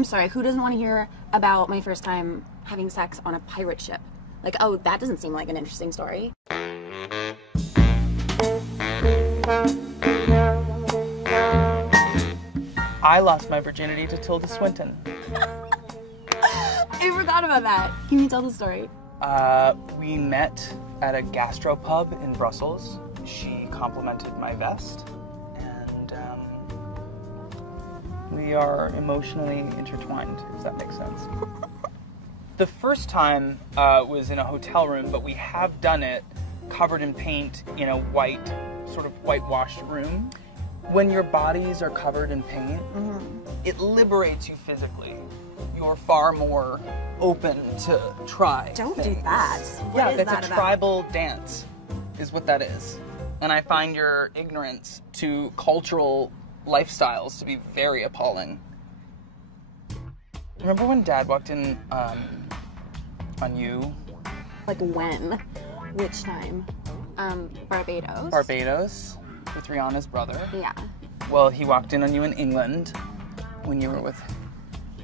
I'm sorry, who doesn't want to hear about my first time having sex on a pirate ship? Like, oh, that doesn't seem like an interesting story. I lost my virginity to Tilda Swinton. I forgot about that. Can you tell the story? We met at a gastropub in Brussels. She complimented my vest, and we are emotionally intertwined, if that makes sense. The first time was in a hotel room, but we have done it covered in paint in a white, sort of whitewashed room. When your bodies are covered in paint, it liberates you physically. You're far more open to try Don't things. do that. Yeah, that's a tribal dance, is what that is. And I find your ignorance to cultural lifestyles to be very appalling. Remember when Dad walked in on you? Like when? Which time? Barbados. Barbados, with Rihanna's brother. Yeah. Well, he walked in on you in England when you were with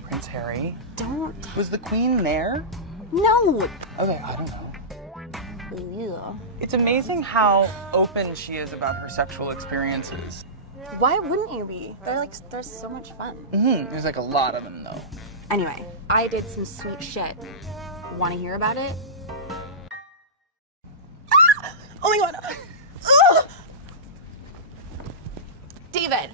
Prince Harry. Don't. Was the Queen there? No. Okay, I don't know. Ew. It's amazing how open she is about her sexual experiences. Why wouldn't you be? They're so much fun. There's like a lot of them though. Anyway, I did some sweet shit. Want to hear about it? Oh my god! Ugh! David,